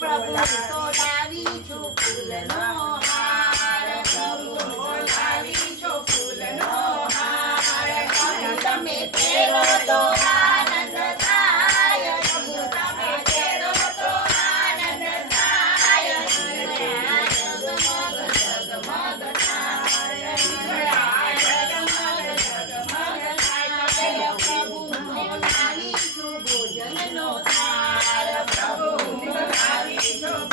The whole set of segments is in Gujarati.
પ્રભુ તો લાવી છું ફૂલનો હાર, પ્રભુ લાવી છું ફૂલનો હાર, તમે પહેરો તો આનંદ થાય, પ્રભુ તમે પહેરો તો આનંદ થાય, જગમગ જગમગ થાય, જગમગ જગમગ થાય, પ્રભુ લાવી છું ભોજનનો થાળ, પ્રભુ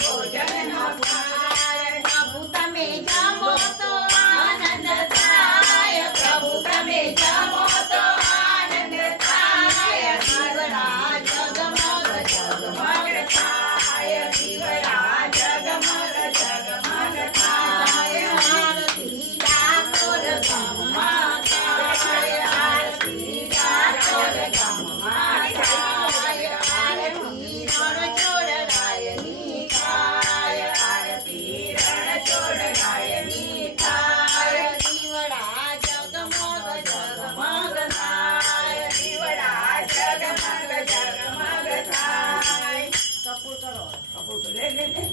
ભોજનનો થાળ, પ્રભુ તમે જમો તો આનંદ થાય, પ્રભુ તમે જમો તો આનંદ થાય, દીવડા જગમગ જગમગ થાય, દીવડા જગમગ જગમગ થાય, આરતી ડાકોર ગામમાં થાય, આરતી ડાકોર ગામમાં થાય, આરતી રણછોડરાયની થાય, આરતી રણછોડરાયની થાય, દીવડા જગમગ જગમગ થાય, દીવડા જગમગ જગમગ થાય. કપૂર કરો, કપૂર લે લે લે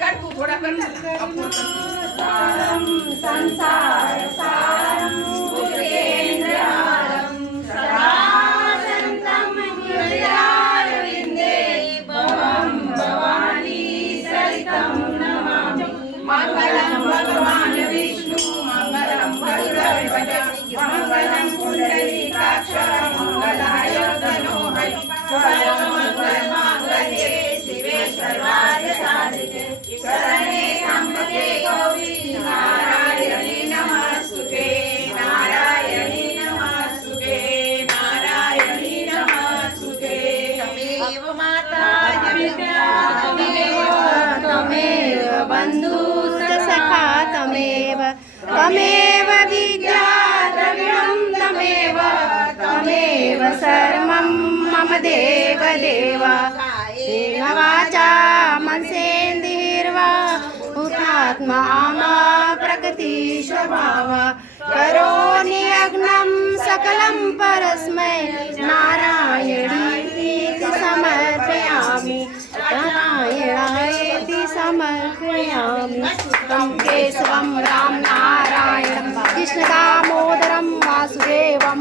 કર તું થોડા કર સારમ સંસાર સારમ ભૂતેન્દ્રહારમ સદા સંતમ હૃદયારવિંદે ભવમ ભવાની સરિતમ નમામિ. મંગલમ ભગવાન વિષ્ણુ મંગલમ ગરુડધ્વજ મંગલમ પુંડરીકાક્ષ મંગલાય તનોહરિ સર્વમંગલ માંગલ્ये શિવે સર્વાર્થ સાધિકે શરણે ત્ર્યંબકે ગૌરી નારાયણી નમસ્તુતે નારાયણી નમસ્તુતે નારાયણી નમસ્તુતે. તમેવ માતા तमेव बन्धुश्च सखा तमेव तमेव विद्या द्रविणं तमेव तमेव सर्वं मम देव देव. येन वाचा मनसेन्द्रियैर्वा हुतात्मा प्रकृतिस्वभाव करोमि यज्ञं सकलं परस्मै नारायणीति समर्पयामि नारायणायेति समर्पयामि. तं केशवं राम नारायणं कृष्णदामोदरं वासुदेवं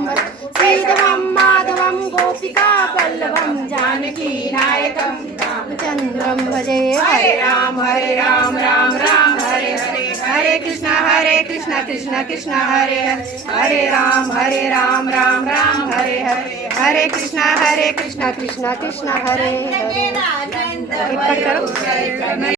श्रीधवं माधवं गोपिकावल्लभं जानकी नायकं रामचन्द्रं भजे. हरे राम राम राम हरे हरे हरे कृष्ण कृष्ण कृष्ण हरे हरे हरे राम राम राम हरे हरे हरे कृष्ण कृष्ण कृष्ण हरे हरे.